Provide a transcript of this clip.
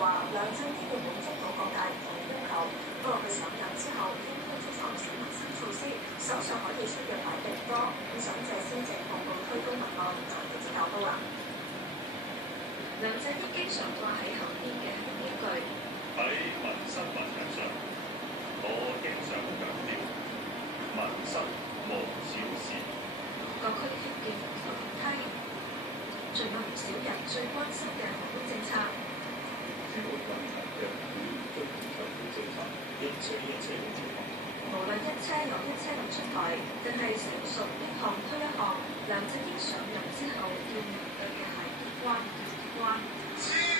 話梁振英要滿足到各界唔同嘅要求，不過佢上任之後已經推出咗唔少民生措施，手上可以出嘅牌並唔多，咁想借施政報告推高民望難度就較高啦。梁振英經常掛喺口邊嘅係呢句：喺民生問題上，我經常強調民生無小事。各區興建扶手電梯，仲有唔少人最關心嘅房屋政策。住屋問題嘅居民財政政策，一車咁出台。無論一車又一車咁出台，定係成熟一項推一項，梁振英上任之後要面對嘅係一關又一關。